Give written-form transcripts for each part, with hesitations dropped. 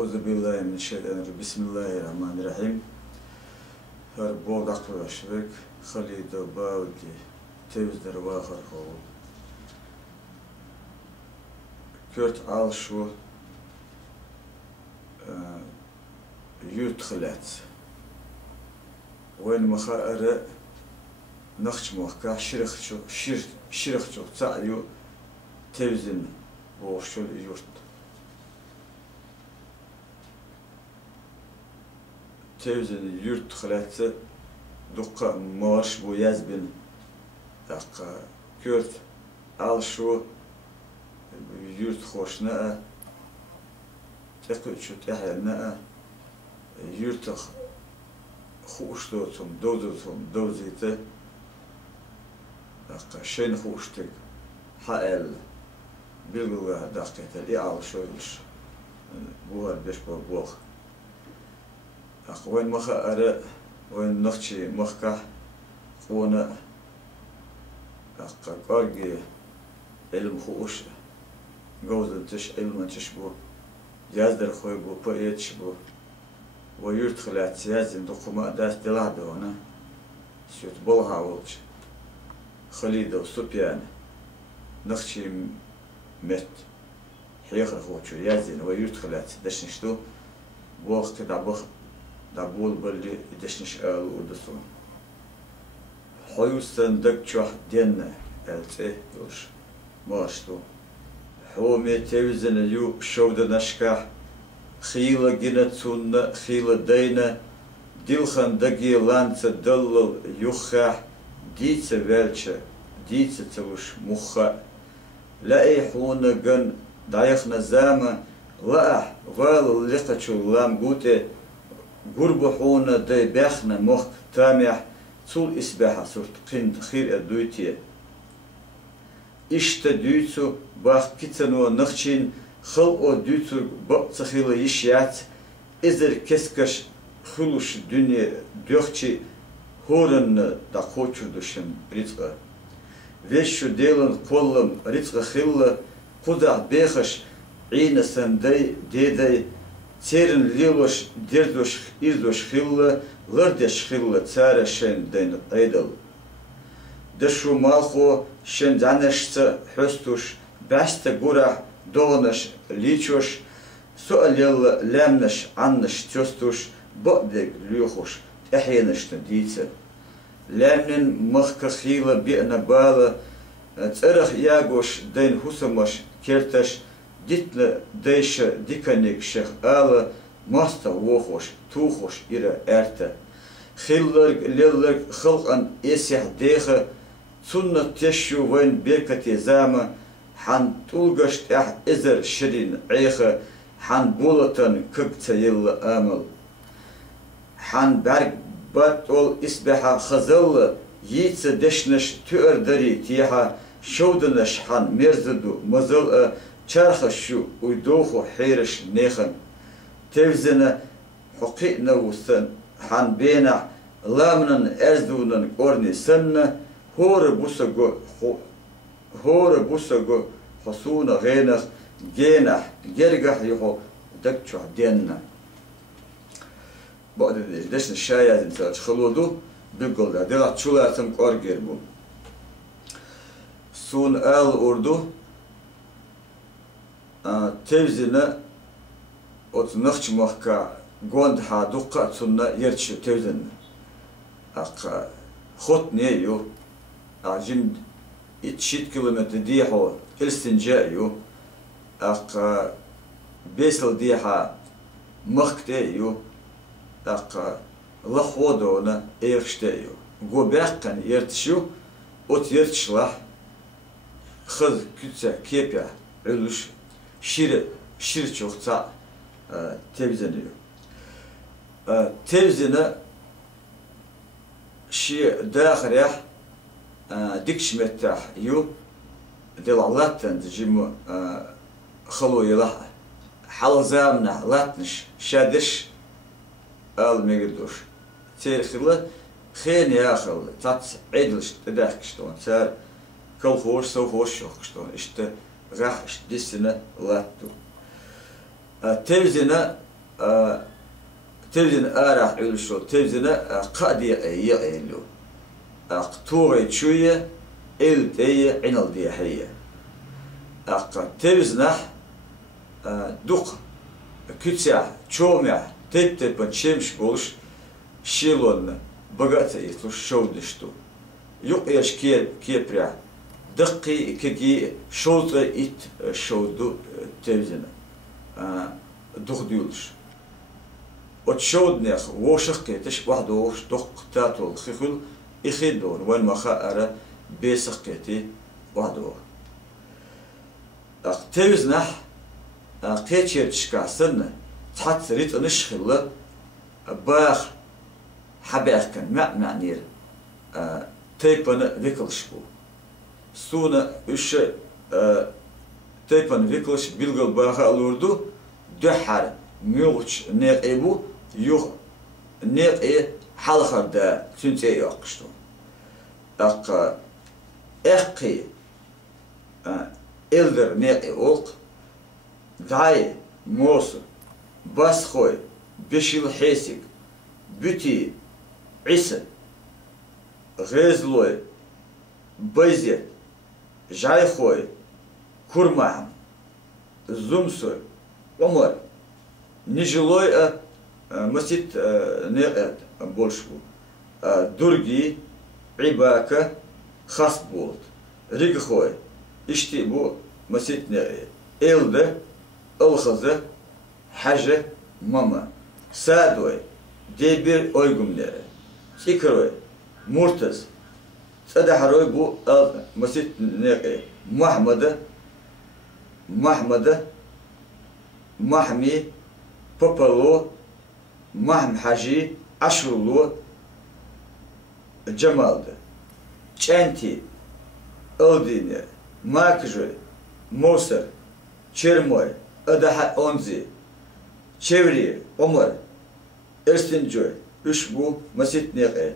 أعوذ بالله من الشيطان الرجيم بسم الله الرحمن الرحيم هر بول دكتور شبك خليد باودي تيز درواخر خو كرت عال شو يدخلت وين مخاطر نخش مخكا شرخ شو تعيو تيزن وشو يورت تيزن يورت خلات دقة مارش بو يزبن دقة كرت عال شو يورت خوشنا تقول شو تحينا يورتخ خوشتوتهم دوزيته دقة شين خوشتك حائل بيلغوا دقة الإعال شويش بوهر بيش بوخ وين مخا أرى وين نختشي مخكا قونا قارجي علم خوش جوزن تش علم تش بو يازدر خوي بو بقيتش بو ويرت خلات سيازن دقما داس دلعده هنا سيوت بولها ولش خليده وسبيان نختشي مت حيخر خوتشو يازن ويرت خلات دشنشتو بوخ كده بوخ دابول باللي يدشنش آل ودسون حيوستن دكتشوح دينا ألتي يوش ماشتو حومي تيوزن اليو شودة نشكاح خيلة جنتون خيلة دينا ديلخن دقي لانت دلل يخاح ديتس فيلتش ديتس تلوش مخا لاي حونا جن دايخنا زاما لاح وال لقتشو لام قوتي قرب حونا داي باخنا مخ تامح طول إسباحة صورت قند خير الدويتية إشتا دويتو باخ كتنو نخشين خلقو دويتو بقتخيلة يشيات إزر كسكش خلوش دنيا دوخشي هورن دا خوچو دوشن رزقا ويشو ديلن قولم رزقا خيلة قدع بيخش عين سندي ديدي تيرن ليلوش ديردوش إزدوش خيلة لردش خيلة تارا شن دين قيدل دشو مالخو شن دانشت حستوش باستا قرح دونش ليچوش سؤال يلا لامنش عنش تستوش بقدق ليوخوش تحينش تديتة لامن مخك خيلة بيئنا بالا ترخ ياغوش دين حسمش كيرتش ديتنا ديش ديكانيك شيخ آلا ماستا ووخوش توخوش إرا إرتا خيلرق ليلرق خلقا إسيح ديخة سنة تشو وين بيركتي زاما حان تولغش تح إزر شرين عيخة حان بولتن كبتا يلا آمل حان برق باتول إسبحا خزل ييتس دشنش تؤردري تيها شودنش حان مرزدو مزل چرخشو ويدوخو حيرش نيخن تفزنا حقيقنا وسن حان بينا لامنن ارزدونن قرني سن هور بوسغو حصونا غينخ جينح جرجح يحو دكتشو دينا بعد دشن الشاي انت خلودو بيقول ده دلات شولاتم قرجر بو سون ال اردو تفزنا ot نخش مخكا قوند حادوقة سنة يرتشو تفزنا أق خط نيو أجند 3 كيلومتر ديحو هلستنجايو أق بيسل ديحا مخكتايو أق لخودونا إيرشتايو قو باقن يرتشو ot يرتشلح خذ كتسا كيبيا علوش شير چوختا تبزنيو تبزنا شي داخل يح ديكش متاح يو ديال علاتن تجيمو خلو يلا حال زامنا لاتنش شادش ال ميغدوش تيرخلا خين يا خل تات عدلش تداخش تون صار كل خوش سو خوش شوخشتون اشت راح ديسنا لاتو تبزنا تلزن آرح علشو تلزن قادية يقيلو أقطوري شوية إلتية عنال دي حية تلزنح دوق كتسع تشومع تيب تشيمش بولش شيلون بقات يطلش شودشتو يقيش كيبرع دقي كي شوطة إت شودو تلزن دوق ديولش وتشود نخ وشق تش واحد وش دق تاتول خيخل يخدون وين ما خاء بيسقتي واحد وش أقتوز نح قيتشر تشكاسن تحت ريت نشخل باخ حباخ كان مع نير تيبن فيكلش بو سونا إيش تيبن فيكلش بيلقل باخ الوردو دحر ميوش نيق إبو يوخ نيق إيه حلخر دا تنتي يقشتو إقي إلدر نيق إوق دعاي موس باس خوي بشيل حيسك بيتي عيسى غيزلوي بيزيت جاي خوي كرماهم زومسوي عمر نجلوي مسيت نقد بولشبو درجي عباكة خاص بولت ريق خوي اشتي بو مسيت نقد إلده الخزة حاجة ماما سادوي ديبير أويقم نقد سيكروي مرتز سادحروي بو مسيت نقد محمد محمي بابلو محم حاجي عشرلو جمال ده چنتي أوديني ماكجوي موسر چرموي أدها أونزي چوري عمر إرسنجوي إشبو مسيت نقي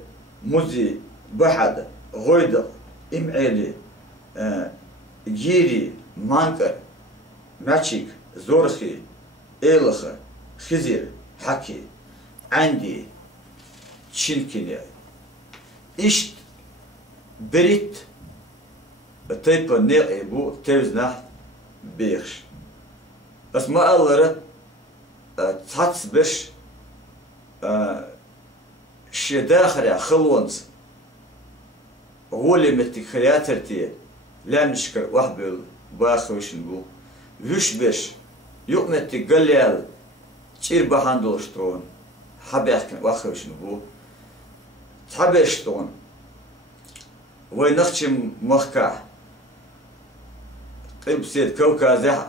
موزي بحد غويدق إمعيلي جيري مانكر ماتشيك زورخي إيلخة خزير حكي عندي تشنكني إشت بريت تيبا نيقي بو تيوزنح بيخش بس ما ألره تحتس بش شي داخل خلونز هو اللي متك خياترتي لا نشكر واحد باخوش نبو وش بش يؤمت قليل تشير بهاندولشتون حبيحكن واخوش نبو تحبشتون وينخشم مخكا قيب سيد كوكازح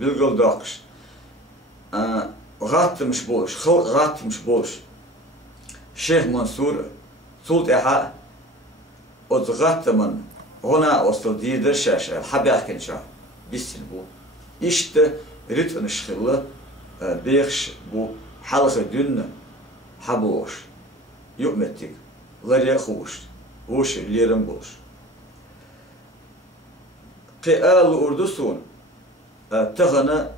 بالقل داقش غات مش بوش خو غات مش بوش شيخ منصور صوت إحا أضغط من هنا وصل ديدر شاشة حبيحكن شا بيسنبو إشت ريت نشخله بيخش بو حلقة دون حبوش يؤمتك غير خوش وش ليرم بوش قال أردوسون تغنى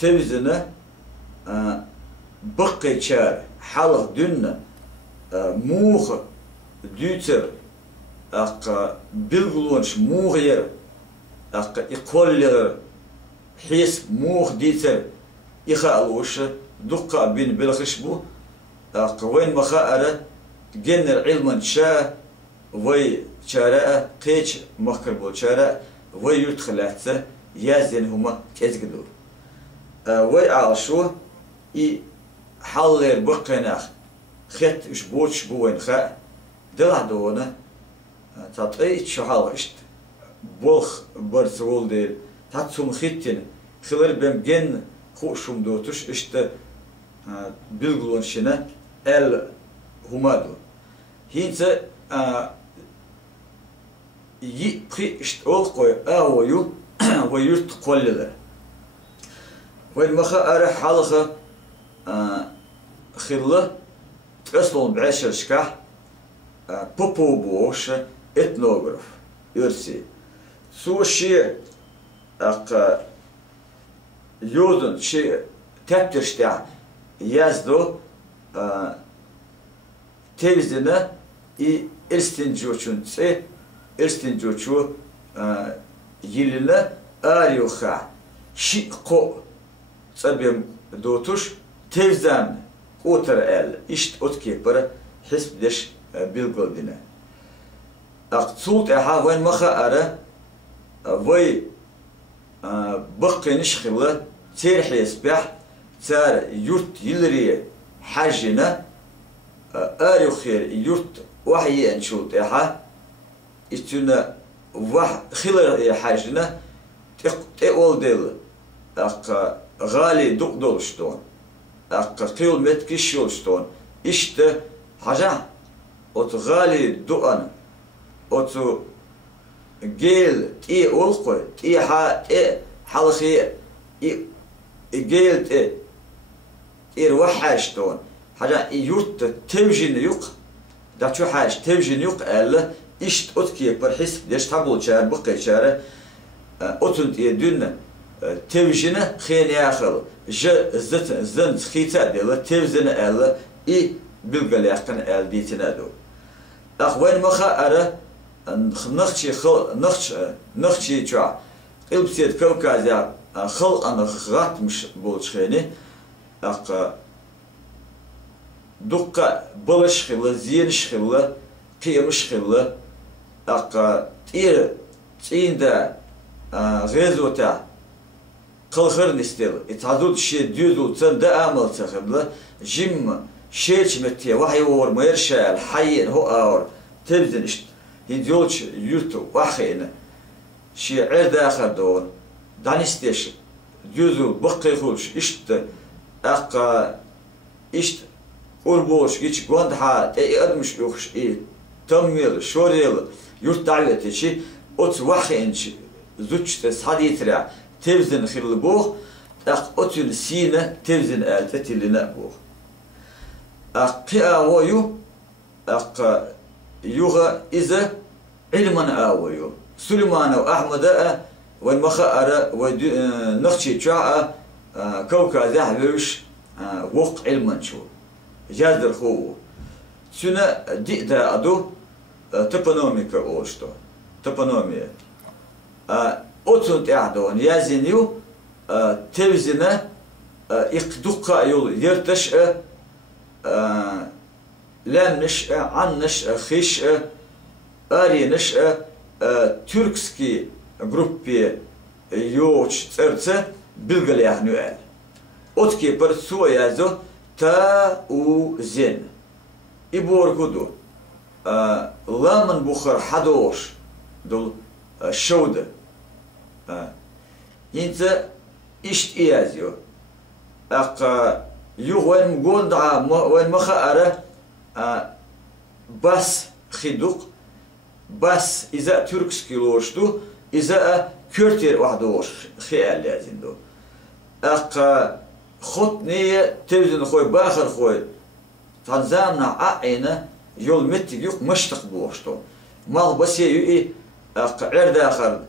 توزنة بقي شار حلقة دون موخ دوتر بلغلونش موغير يقول حيس موخ ديتر يخالوش دقة بين بلخشبو وين مخاءرة جنر علما شاء وي شاراء قيش مخربو شاراء وي يدخلاتse يازين هما كيزقدو وي عالشو اي حالير بقيناخ خط شبوش بوين خاء دلع دونا تطعيت شحال اشت بولخ برزول دير تاتسوم خيتين خلال بهم جن خوشم دوتش اشت بلغلون شنا ال همادو هينسا يبقي اشت ألقوي أويو ويرت قللا وين مخا أرى حلقة خلة تأصلون بعشر شكاح بوبو بوش إتنوغراف يرسي سو شيء يوزن شيء تبترشتع يازدو تيزنا إرستنجوشون تسي إرستنجوشو يلنا آريوخا شيقو صبيم دوتوش تيزان قوتر ال إشت أتكيبر حسب دش بالقلبنا أقصود أها وين مخا أرى وي بقي نشخلة تيرح يسبح تار يرت يلري حاجنا آريو خير يرت وحي أنشوت أها إستنا وح خلر حاجنا تقول دل أق غالي دق دولشتون أق قيل متكشولشتون إشت حاجة أت غالي دقن أت جيل تي ألقى تي حلقي جيل تي روحاشتون حاجة يرت توجين يق ده شو حاجة توجين يق ألا إشت أتكي برحس ليش تقول شار بقي شار أتنت يدنا توجينه خين ياخل زن خيتا ديلا توزن ألا بلغ ليقن أل ديتنا دو أخوان مخا أرى نخشي تشع إلبسيت كوكازا خل أنا غات مش بولشخيني أق دقة بلش خلا زين شخلا قيم شخلا أق تين دا غزوتا قلخر نستيل اتعدود شيء ديودو تن دا عمل تخبلا جيم شيء متي وحي ور ما يرشى الحي هو اور تبذنش هيديولش يوتو وحينا شيء داخل دون دانستيش ديودو بقي خولش اشت اقا اشت أوربوش كيش قوندها أدمش يوخش تميل شوريل يرت دعوتي شيء أت وحينش زوج تصحدي ترى تبذن خير البوخ أتل سينة تبذن آلتي لنا بوخ أويو يوغا إذا علما أويو سليمان وأحمد والمخاء ونخشي شاء كوكا ذهبش وق علما شو جادر خو سنة دي دا أدو تبانوميكا أوشتو تبانوميا أتنت أعدون يازينيو تبزنا إقدوقا يول يرتش لامنش عنش خيش أرينش تركسكي جروبي يوش ترتة بلغلياه نوال أتكي برسوا يازو تا و زين إبور كدو لامن بخر حدوش دول شودة إنت إشت إيازيو أق يوين مقوندع وين مخارة بس خدوق بس إذا تركسكي لوشتو إذا كورتير وحدوش خيال لازم دو أق خطنية تبزن خوي باخر خوي تنزامنا عقينا يول متي يوق مشتق بوشتو مال بس يوئي قعر داخل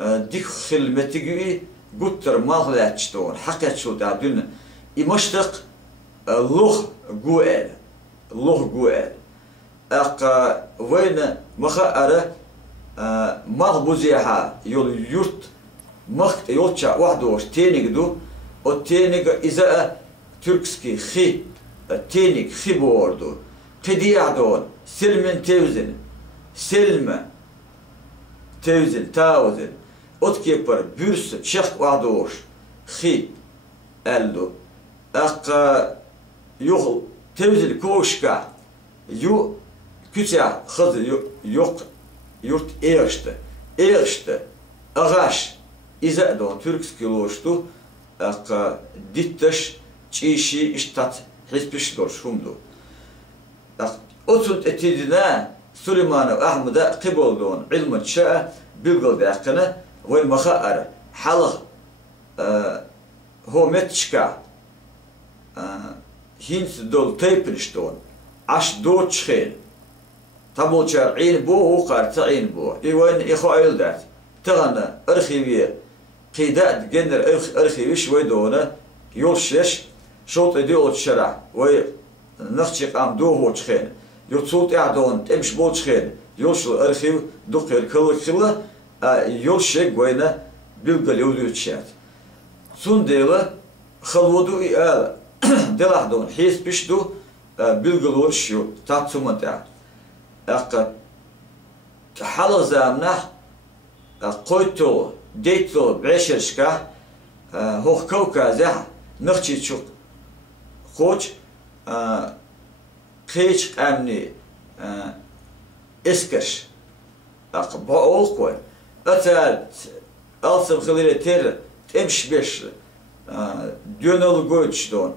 ديك خل متي يوئي قطر مال لاتشتون حقت شو تعدون يمشتق لوخ قوال لوخ قوال وين مخاءرة مال بوزيحا يول يرت مخت يولتشا وحدوش تينيك دو التينيك إذا تركسكي خي التينيك خي بوردو قديع دون سلم توزن سلم توزن تاوزن أتكبر بيرس شخ وعدوش خي ألدو يوغل توزن كوشكا يو كتيا خذ يوق يورت إيرشت أغاش إذا دون تركسكي لوشتو ديتش تشيشي اشتات حسبش دورش همدو أتنت اتدنا سليمان وأحمد قبل دون علم شاء بيقول داقنا وين مخاءر حلق هو متشكا هينس دول تيبنشتون عش دو تشخين تبول شار عين بو وقار تعين بو وين إخو عيلدات تغنى أرخيبية قيدات جنر أرخيبي شوي دونا يولشش شوط يديو تشرع وي نختي قام دو هو تخين يوصلت يعدون تمش بول تخين يولش الأرخيو دقير كل يولشك وينا بيلقى يوليو تشات سون ديلا خلودو إيال دلحدون حيث بيشدو بيلقى لورشيو تاتسومن تاع أق حال زامنا قويتو ديتو بعشرشكا هو كوكا زح نختي تشوك خوش قيش أمني إسكش أقبل قوي أتال ألسم خليل تير تمش بيش ديونال جوتش دون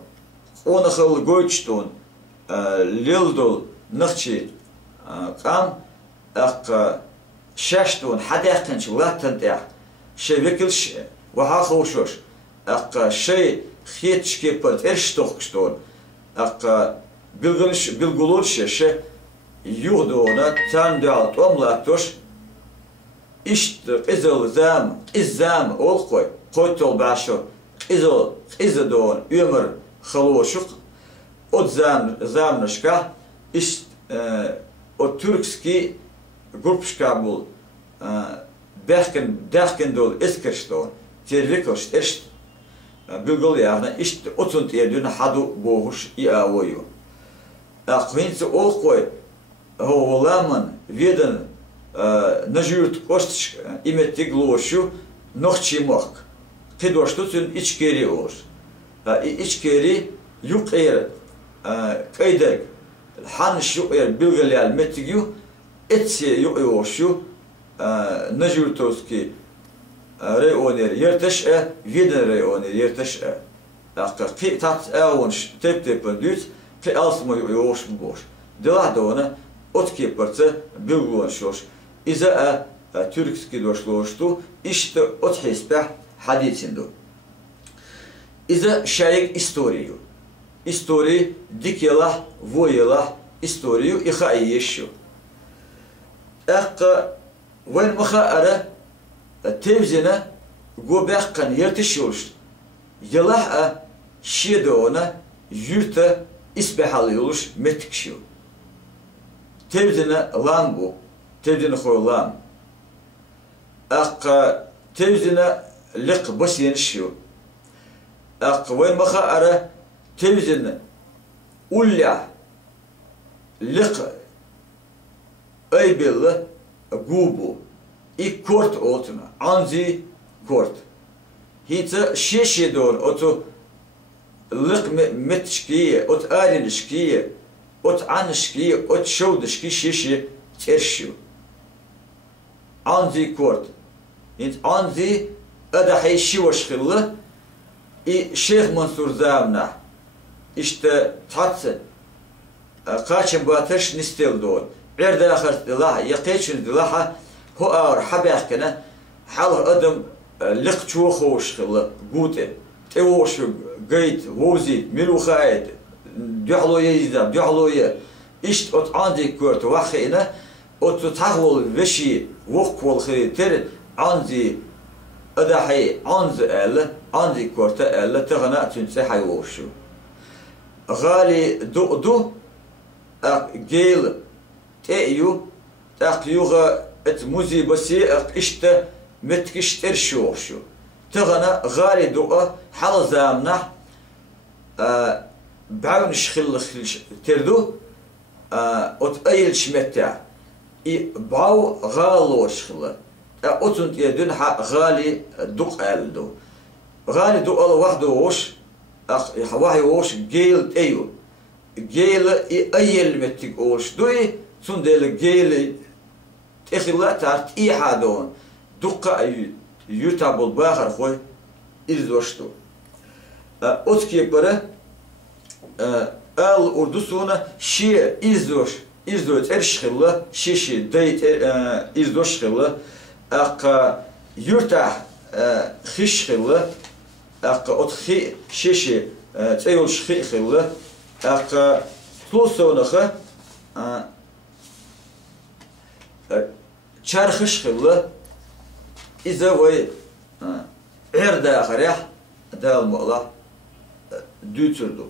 أونخل جوتش دون ليلدول نختي قام أق شاشتون حداقنش لاتن تاع شي بيكلش وها خوشوش أق شي خيتش كيبرت إرشتوخشتون أق بيلغلوش شي يوردونا تاندال توملاتوش إشت إزل زام إزام أولقوي قوتول باشو إزدون يمر خلوشق أد زام نشكا إشت أد تركسكي جروبشكا بول داخن دول إسكرشتون تيريكوش إشت بيقول يعني إشت أتون تيدون حدو بوهش يأويو أقوينت أولقوي هو لامن فيدن نجورت كوستش إمتى глошу نخشي مخ كده شتوتن إشكيري أوش إشكيري يقير كيدر الحنش يقير بيلغلي المتجيو إتسي يقيوشو نجورتوسكي ريونير يرتش فيدن ريونير يرتش كي تات أونش تيب ندوت كي ألسمو يقيوش بوش دلادونا أتكي برتا بيلغون شوش إذا تركسكي دوشلوشتو إشت أتحسبه حديثندو إذا شايك إستوريو إستوري ديكيلا ويلا إستوريو إخايشو وين مخا تيفزنا قوباقن يرتشوش يلا شيدونا يرتا إسبحاليولش متكشو تيفزنا لانبو تبدين خويلام تبدين لق بس ينشيو وين مخا أرى تبدين أولع لق أي بيل جوبو إي كورت أوتنا عنزي كورت هيتا شيشي دون أوتو لق متشكية أوت آرينشكية أوت عنشكية أوت شودشكي شيشي ترشيو عنزي كورت انت عنزي ادا حيشي وشخله اي شيخ منصور زامنا اشت تحت قاچن باتش نستيل دول غير داخل الله يقيتشن الله هو اور حباكنا حال ادم لقچو خوشخله غوته توش جيت ووزي ملوخايت دحلو يزدا دحلو اشت ات عندي كورت واخينا أتو تحول وشي وقول خير عندي أدحي عند عندي كورتا تغنى تنسى حيوشو غالي دو جيل تأيو تأقيوغا اتموزي بسي اشت متكش ترشوشو تغنى غالي دو حال زامنا بعون شخل تردو أتأيل شمتع إي باو غالوش خلا أتون يدون غالي دق ألدو غالي دق أل وحده وش واحد وش جيل أيو جيل أيل متك وش دوي سون ديل جيل تخلا تعرف إي حدون دق أي يتابل باخر خوي إزوشتو أتكي برا أل أردوسونا شيء إزوش إزدوت إرشخلة شيشي ديت إزدوشخلة يرتاح خيشخلة أتخي شيشي تأيول شخيخلة ثلثونخة شارخشخلة إذا وي عردا خريح دال مؤلا dütürdü.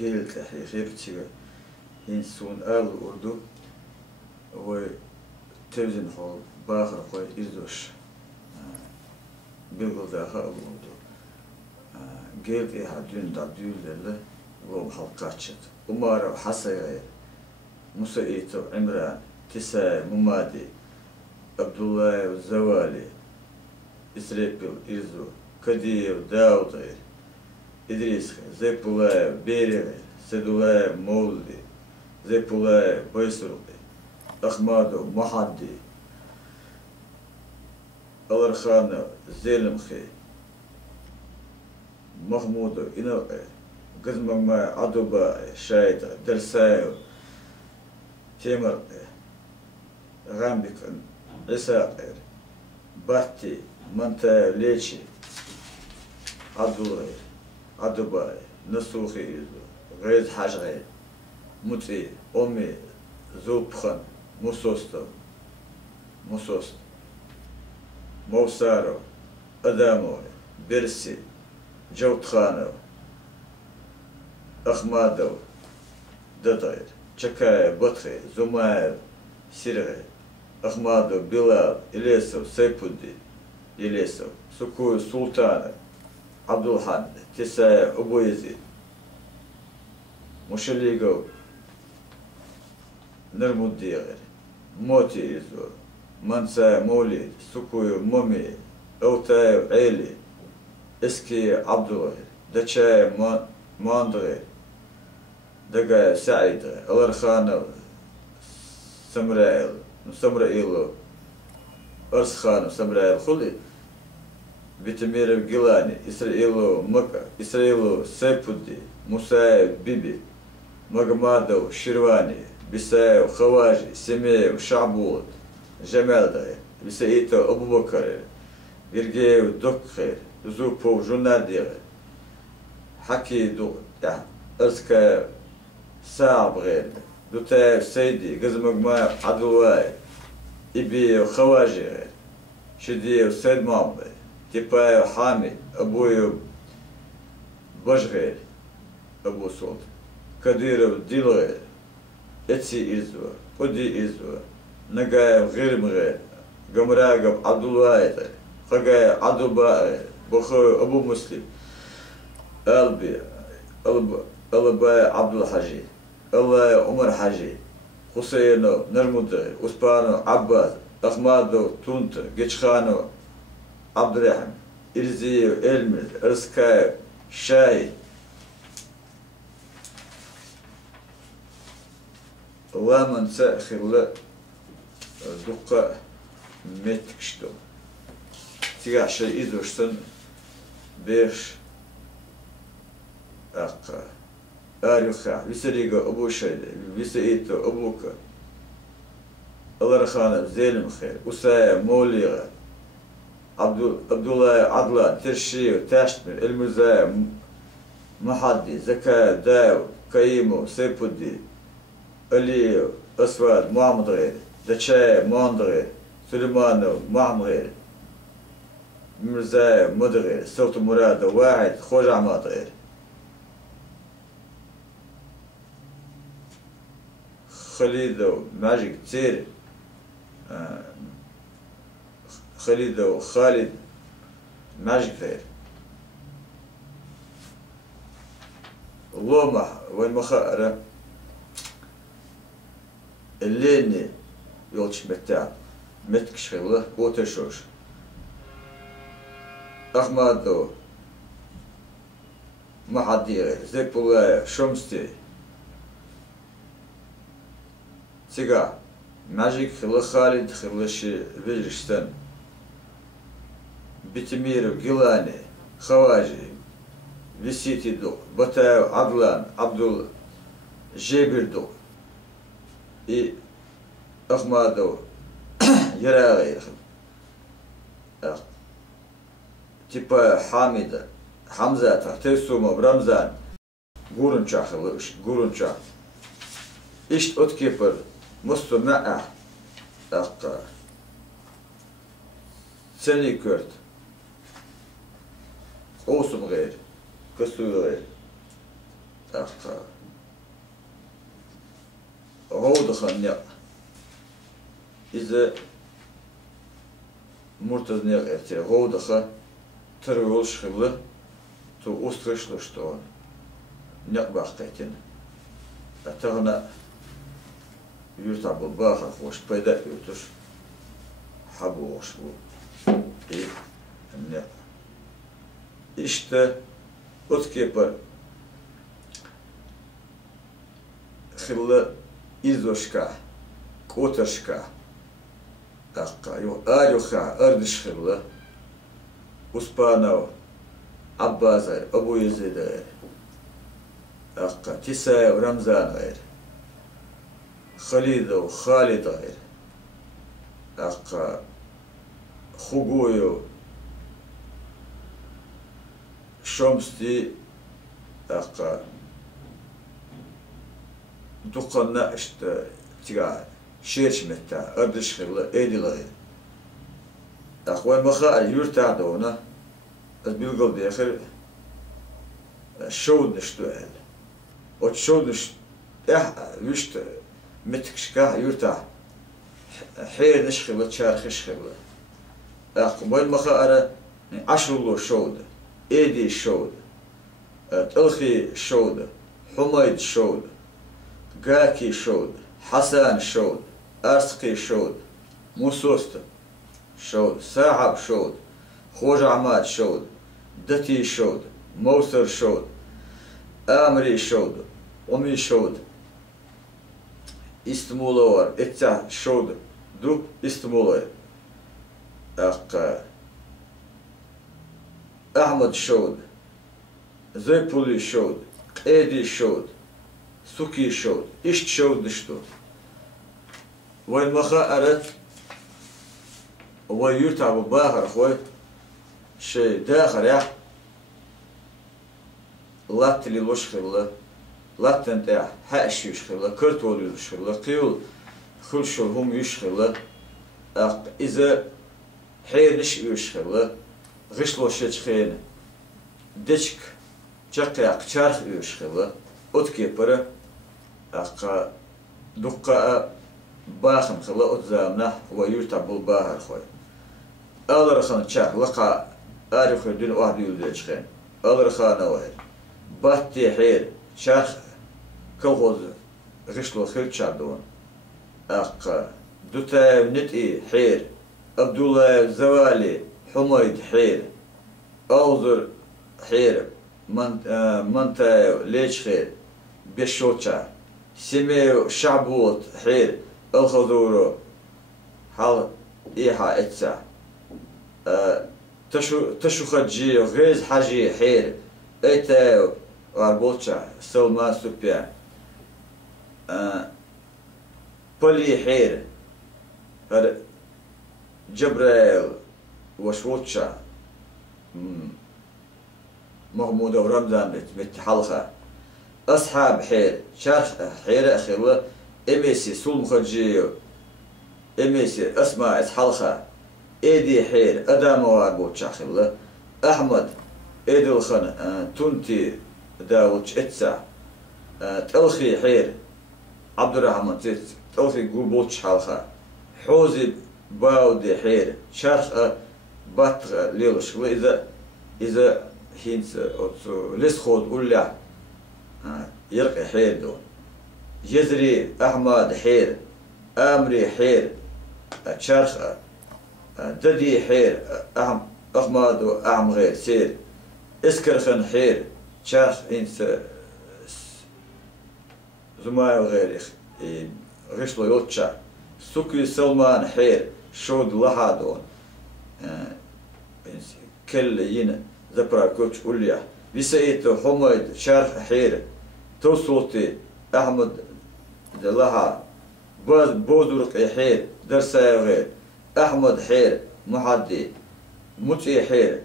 جيل تحرير تيجا إنسون آل أردو و تلفزيون حول باخر قوي إزدوش بيقول ده خا أردو جيل إحدين دادول لله وهم حلقاتشت أمارة حسي غير موسى إيتو عمران تسا ممادي عبد الله والزوالي إسرائيل إرزو كدير داود غير إدريس زيبولا بيري سدولا مولدي زيبولا بيسرقي أحمدو محدي ألرخانة زيلمخي محمودو إنوقي قزمما عدوبا شايدا درسايو تيمرقي غامبكن عساقي باتي منتا ليشي عدوغي عدوباي نسوخي غير حاج غير متي أمي زوبخن موسوستو موسارو أدامو برسي جوتخانو أخمادو ددغير چكاي بطخي زماير سيرغي أخمادو بلال إليسو سيبودي إليسو سكوي سلطانة عبد الحميد تسا أبو يزيد مشليقو نرمودي غير موتي إزو منسا مولد سكوي ممي أوتاي عيلي اسكي عبد الغير دشاي ماندغير دقا سعيد الأرخانة سمرائيل أرسخانة سمرائيل خلي بتمير الجيلاني إسرائيلو مكة إسرائيلو سيبودي موسى بيبي مغمادو شيرواني بسايو خواجي سميو شعبود جمال داي بسايتو أبو بكر جرجيو دكخير زوبو جنادير حكي دو أرسكا صعب غير دوتايو سيدي قزمغما عدواي إبيو خواجي غير شديو سيد مامبي تيبايو حامد أبويو بشغير أبو صوت كديرو ديلغير اتسي إزوا ودي إزوا نقايو غير مغير قمراقب عبد الله خقايو عبد الله بخو أبو مسلم قلبي قلبي عبد الحجي الله عمر حجي حسينو نرمود أسبانو عباس أحمدو تونت جيشخانو عبد الرحمن إرزيو إلمز إرسكايو شاهي ومن سأخل دقة متكشتو تيجا شيء إذوشتن بيش أقا آريخا بيسريقا أبو شيدة بيسئيتو أبوكا الله رخانا زيلم خير وسايا موليغا عبد الله عدلان ترشيو تاشتمر المزايا محدي زكاة داو كايمو سيبودي أليو أسواد محمد غير دشاي ماند غير سليمانو محمد غير مرزايا مد غير صوت مراد واحد خوج عماد غير خليدو ماجيك تير خليدو خالد ماجيك غير اللومة والمخارة الليني يولش متاع متكش غيره وتشوش أحمدو محدي غير زيبولاي شمستي سيقا ماجيك خلا خالد خلاش فيجرشتن بتمير جيلاني خواجي فيسيتي دو بتاو عدلان جيبردو أخمادو يراغي تبا حامد حمزة تحتسوما برمزان قورنشا خلوش قورنشا إشت أتكبر مستمع أق سني كرت أوسم غير كسو غير أق غود خنيق إذا مرتزنيق إرتي غود خ ترولش خبله تو أسترش لشتون نق باقيتين أتغنى يرتع بالباخر خوش بيدا يرتش حبو وشبو إيه النق إشتا أتكبر خبله إزوشكا كوترشكا أقا يو آريوخا أردش خبله أسبانو عبازر أبو يزيد غير أقا تسايا ورمزان غير خليد وخالد غير أقا خقويو شمستي أقا دقنا اشت تيجا شيرش متى أردش خلا إيدي غير أخوان مخا يرتع دونا بيلقوا بآخر شود نشتوهل وتشود نشت يشت متكشكا يرتع حير نشخبة تشارخ شخبة أخوان مخا أرى 10 لو شود إيدي شود تلخي شود حميد شود قاكي شود حسن شود أرسقي شود موسوست شود ساعب شود خوج عماد شود دتي شود موسر شود آمري شود أمي شود استمولور إتسا شود دو استمولور أحمد شود زيبولي شود قيدي شود سوكي شود إشت شود نشتو وين مخا أردت ويرتع بباخر خوي شيء داخل يا لات اللي لوش خلا لات انت حاش يشخلا كرتول يشخلا قيول خلشوا هم يشخلا إذا حير نش يشخلا غشلو شيء دشك جاكي أقشارخ يشخلا أتكي برا دقة باخن خلا أتزامنا ويرتع بالباخر خوي أول رخان شاك لقى أعرف الدين واحد يولدش خين أول رخان واحد باتي حير شاك كوخوز غشلو خير شادون دوتا نتي حير عبد الله زوالي حميد حير أوزر حير منتا ليش خير بشوتشا سميو شعبوت حير الخضورو حال إيحا إتسا تشو خجي غيز حاجي حير ايتا واربوتشا سلمان سوبيان بولي حير جبريل وشوتشا محمود ورمضان متحلخة أصحاب حير شارخ حير أخيرا إميسي سول مخجيو إميسي أسماء إتحلخة إيدي حير أدام واربوت شاخلة أحمد إيدل خن تونتي داوتش إتسا تلخي حير عبد الرحمن تلخي قلبوتش حلخة حوزي باودي حير شارخ باتغ ليلش إذا هينس لسخود أولا يرقي حير دون جزري أحمد حير آمري حير شارخ ددي حير أحمد وأعم غير سير إسكرخن حير شارخ إنس زماي وغير غشلو يوتشا سوكي سلمان حير شود لحادون كل ين زبرا كوتش أوليا بيسايت حميد شارخ حير توصوتي أحمد دلها بودرق حير درسا غير أحمد حير محدي متي حير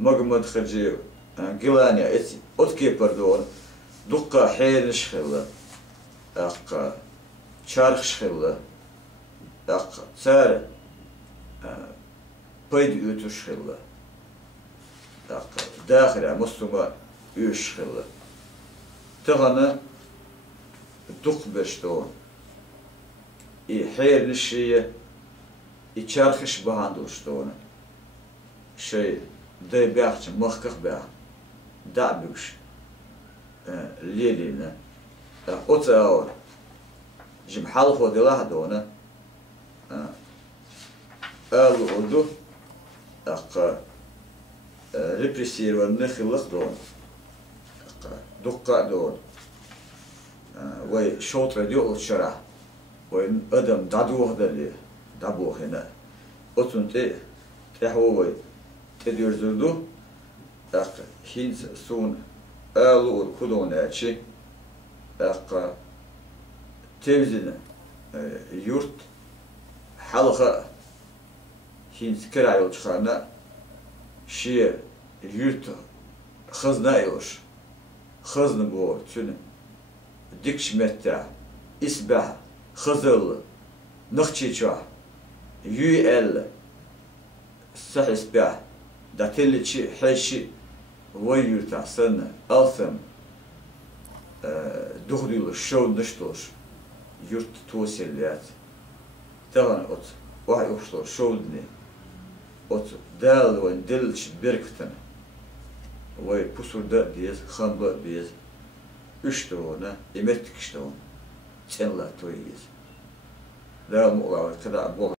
مقمد خرجيو قلانيا إتي أتكي بردون دقة حير نشخلة أق شارخ شخلة أق سار بيد يوتش خلة أق داخل مسلمة يوش خلة تغنى دق بشتون حير نشية يشارخش بهاندوشتون شيء ده بيعش مخكخ بيع دعبوش ليلينا أوتاور جم حلقو دلها دونا قالوا أدو أق ريبريسير والنخلق دون دقة دون وي شوطر ديو الشرع وي أدم دادوه دلي دابوه هنا أتون تحوي تدير زردو أق هينز سون قالوا كلون أشي أق تيزن يورت حلقة هينز كرايو تخانا شيء يورت خزنا يوش خزن بور تشون ديكش متى إسبح خزل نخشيشوا يل صح إسبح داتيل شيء حشي ويورت سنة ألثم دخلوا الشو نشتوش يورت توسيلات تغن أت واحد يشتو شودني أت دال وين دلش بركتنا وي بوسور دا ديز خانبا بيز اشتونا إمتك اشتون تنلا تويز لا مؤلاء كذا